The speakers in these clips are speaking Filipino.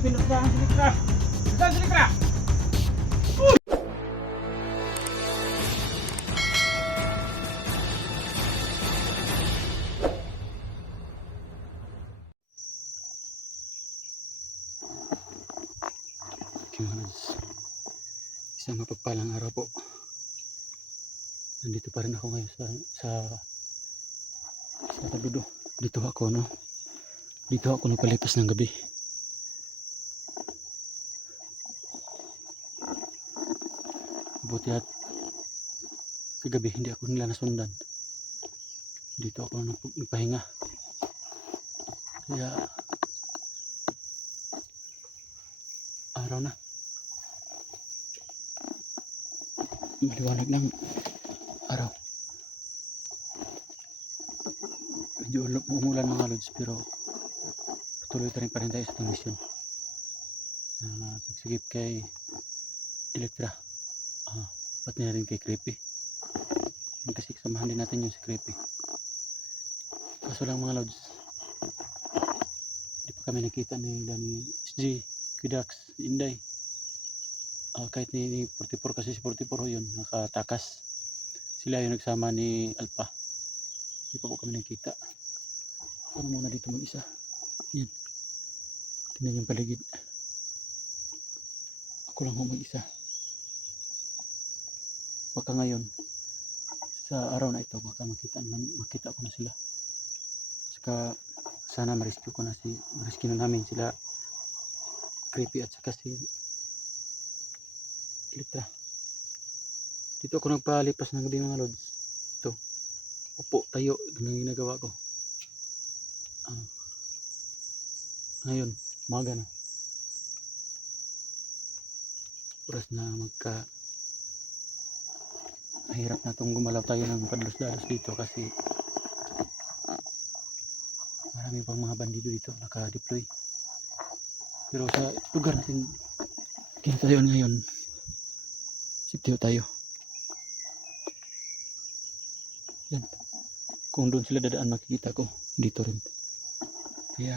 pinot na ang silitra. Saan silitra? Okay mga lods, isang mapagpalang araw po. Nandito pa rin ako ngayon sa Tadudo. Dito ako nagpalipas ng gabi. Buti at kagabi hindi ako nila nasundan. Dito ako nagpahinga. Kaya araw na. Maliwanag ng araw. Medyo umulan mga lods, pero patuloy pa rin tayo sa ating mission. Pagsigip kay Elektra, pati na rin kay Creepy. Kasi samahan din natin yung si Creepy. Kaso lang mga lods, hindi pa kami nakita ni SG, Kidax, Inday. Kahit ni 44, kasi si 44 yun nakatakas. Sila yung nagsama ni Alpha. Hindi pa po kami nakita. Ako muna dito mag-isa. Yan. Tingnan yung paligid. Ako lang ho mag-isa. Baka ngayon sa araw na ito baka makita ko na sila. Saka sana ma-rescue na namin sila Creepy at saka si Elektra. Dito ako nagpalipas ng gabi mga lods. Ito. Upo, tayo. Ganun yung ginagawa ko. Ngayon, umaga na. Oras na mahirap na itong gumalaw tayo ng padlos-dalos dito kasi marami pang mga bandido dito naka-deploy. Pero sa lugar natin kinatayon ngayon, sityo tayo. Yan. Kung doon sila dadaan makikita ko, dito rin. Kaya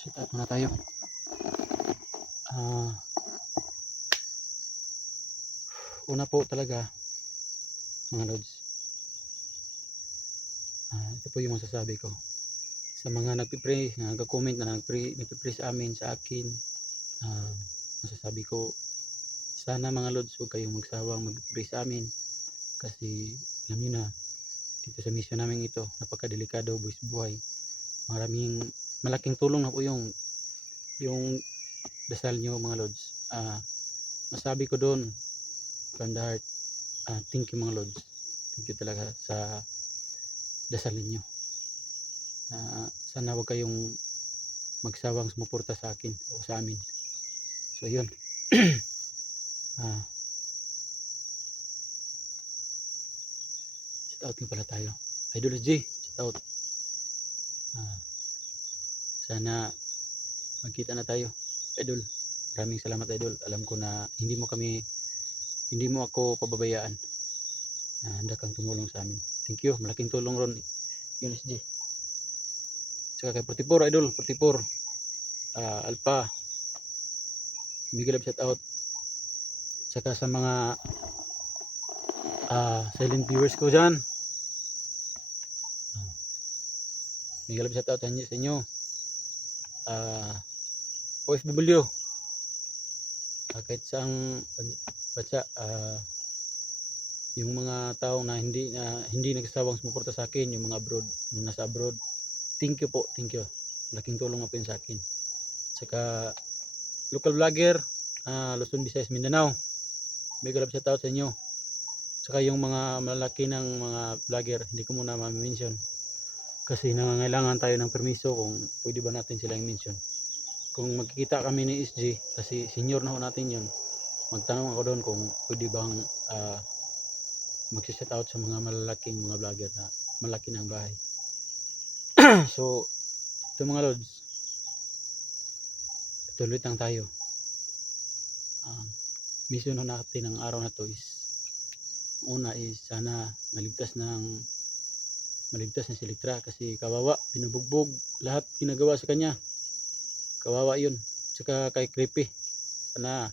sit up muna tayo. Una po talaga mga lods, ito po yung masasabi ko sa mga nagpipray, nagko-comment na nagpipray sa amin, sa akin. Masasabi ko, sana mga lods huwag kayong magsawang magpipray sa amin kasi alam niyo na dito sa mission namin ito, napakadelikado buhay. Malaking tulong na po yung dasal nyo mga lods. Masabi ko doon from the heart, thank you mga lods. Thank you talaga sa dasal ninyo. Sana huwag kayong magsawang sumuporta sa akin o sa amin. So yun. Shout out nga pala tayo. Idol G, shout out. Sana magkita na tayo. Idol, maraming salamat idol. Alam ko na hindi mo ako pababayaan. Handa kang tumulong sa amin. Thank you. Malaking tulong ron yun SG. Saka kay 44 idol, 44. Alpha. Big love shout out. Saka sa mga silent viewers ko dyan. Big love shout out sa inyo. OFW. Kahit saang bansa, yung mga tao na hindi nagsasawang sumuporta sa akin, yung mga nasa abroad, thank you po, thank you. Malaking tulong na po yun sa akin. Saka local vlogger, Luzon, Visayas, Mindanao, mega love shout out sa inyo. Saka yung mga malaki ng mga vlogger, hindi ko muna ma-mention kasi nangangailangan tayo ng permiso kung pwede ba natin silang mention. Kung magkikita kami ni SG, kasi senior na ho natin yun, magtanong ako doon kung pwede bang mag-shout out sa mga malalaking mga vlogger na malaki ng bahay. So ito mga lods, tuloy lang tayo. Mission natin ng araw na to is, una is sana maligtas na si Elektra kasi kawawa, pinubugbog lahat ginagawa sa kanya. Kawawa yun. Tsaka kay Creepy. Sana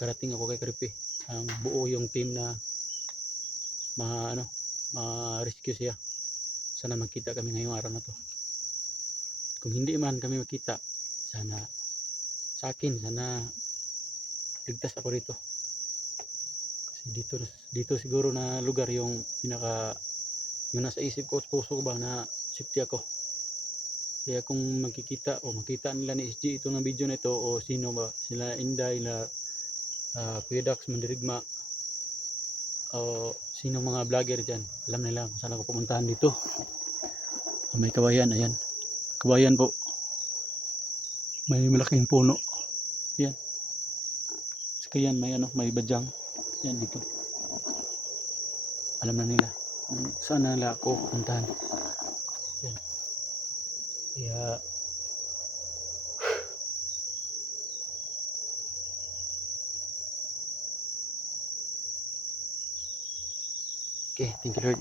karating ako kay Creepy. Ang buo yung team na ma-rescue siya. Sana magkita kami ngayong araw na to. Kung hindi man kami magkita, sana sa akin, sana ligtas ako rito. Kasi dito siguro na lugar yung yung nasa isip ko, puso ko ba na safety ako. Kaya kung makikita o makita nila ni SG ito ng video na ito, o sino ba, sila Inday, na Kuya Dax Mandirigma, o sino mga vlogger dyan, alam nila kung saan ako pumuntahan dito. May kawayan, ayan, kawayan po, may malaking puno, yan, saka yan may badyang, yan dito, alam na nila saan nila ako pupuntahan. Yan, kaya okay, thank you Lord.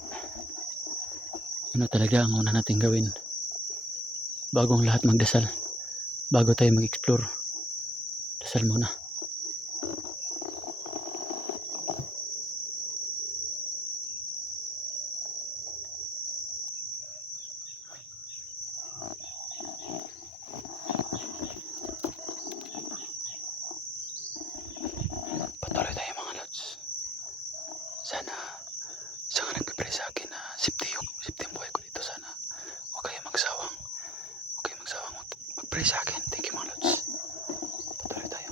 Yun na talaga ang una natin gawin bago ang lahat magdasal, bago tayo mag-explore. Dasal muna. Patuloy tayo mga lods. Sana sa nga nagpipray sa akin na safety ang buhay ko dito. Sana huwag kayo magsawang mag-pray sa akin. Thank you mga lods. Patuloy tayo.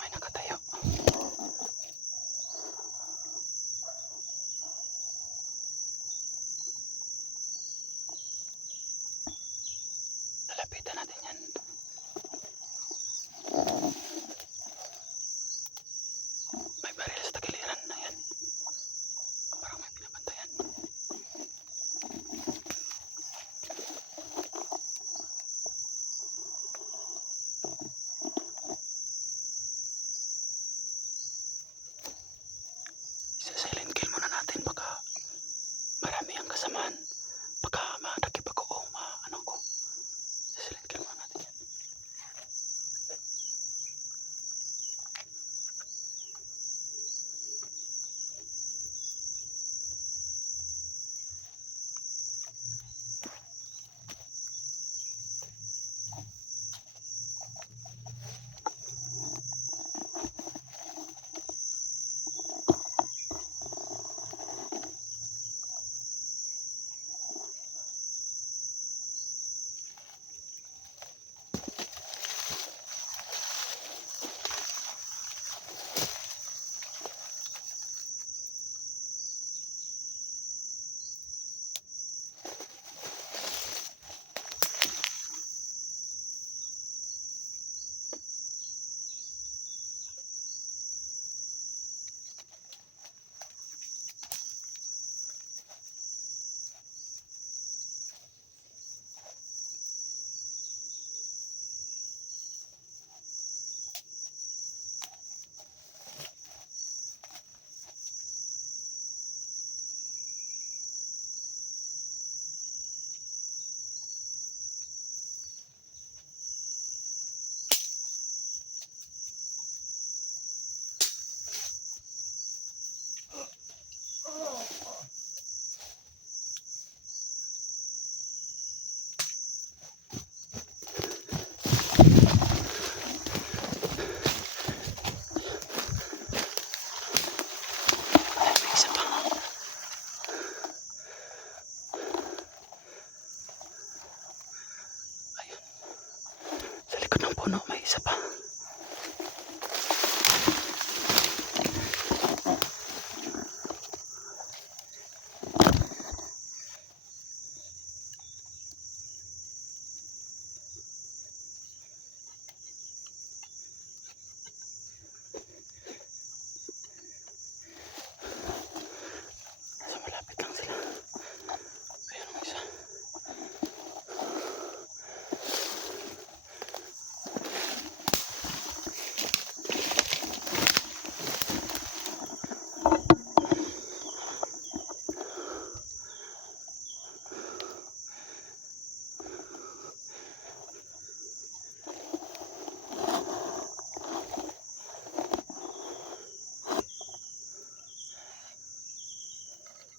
May nakatayo. Lalapitan natin yan. May baril sa tagiliran na yan. Parang may pinabantayan. Isa-silent kill muna natin, baka marami ang kasamaan, baka madakip ako o ano ko. Isa-silent kill muna natin yan.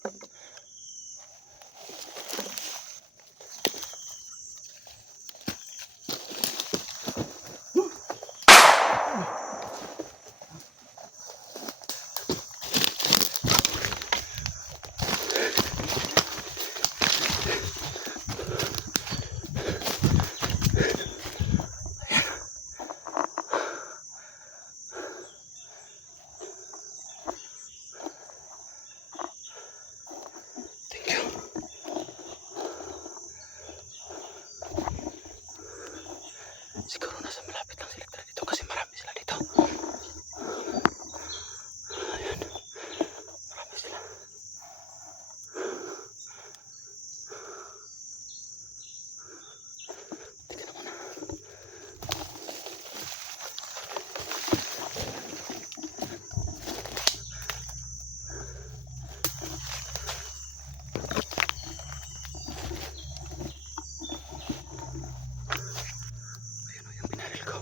Thank you. Siguro nasa malapit lang sila dito kasi marami sila dito. Ayan. Marami sila. Tingnan mo na. Ayun o, yung binaril ko.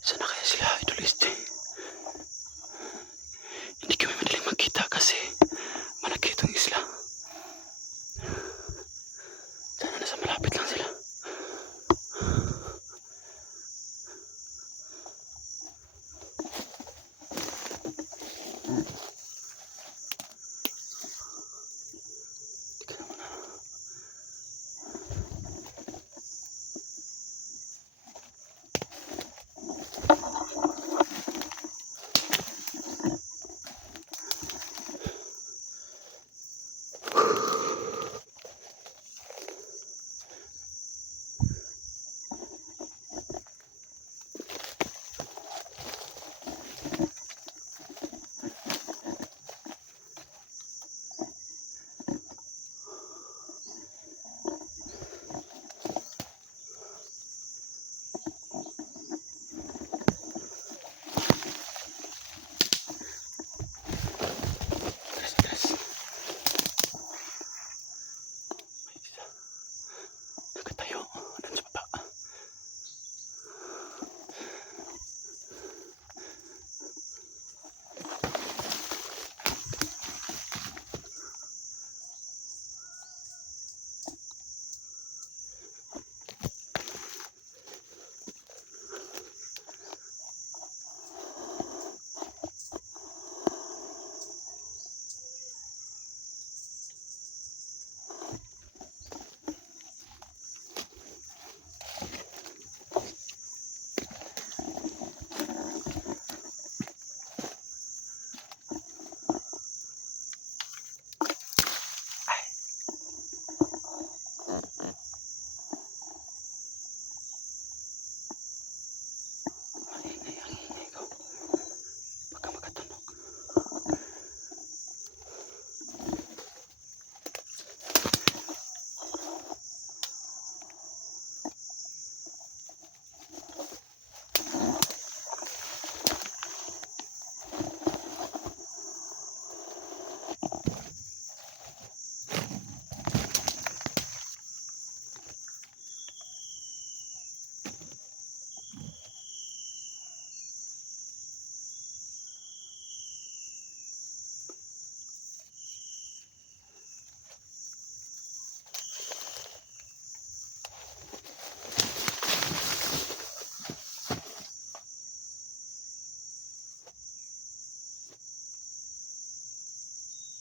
Saan na kaya sila, idoliste? Hindi kami madaling magkita kasi malaki itong isla. Sana nasa malapit lang sila. Tingnan mo na. Atras, atras. May isa. Nakatayo. Doon sa baba. Ang ingay ko. Baka makatunog.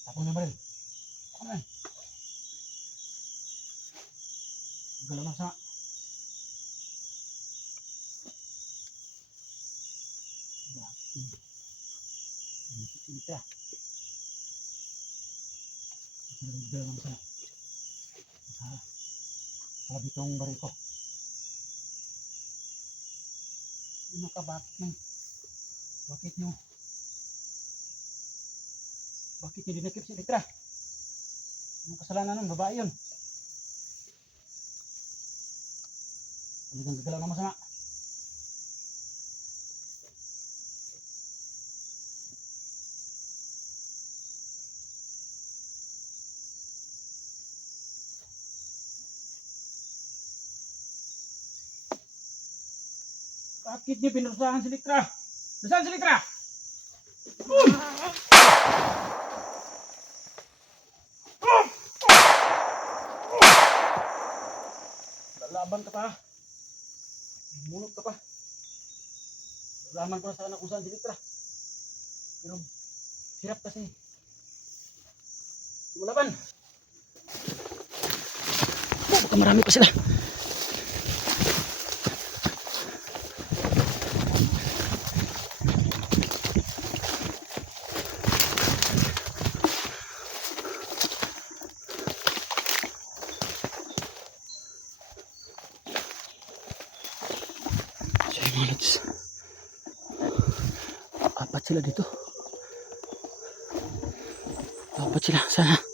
Tapos na baril. Ano yan? Galaw na sa... Ito. Nagdala naman sana. Sabi itong baril ko. Nakabakit ng bakit nyo dinakip si Litra? Anong kasalanan nun? Babae yun. Talagang gagalaw na masama. Bakit niyo pinurusahan si Litra? Nasaan si Litra? Lalaban ka pa. Mulot ka pa. Lalaman ko na sana kung saan si Litra. Pero hirap kasi. Lumalaban. Oh, baka marami pa sila. Apat sila dito. Apat sila. Sana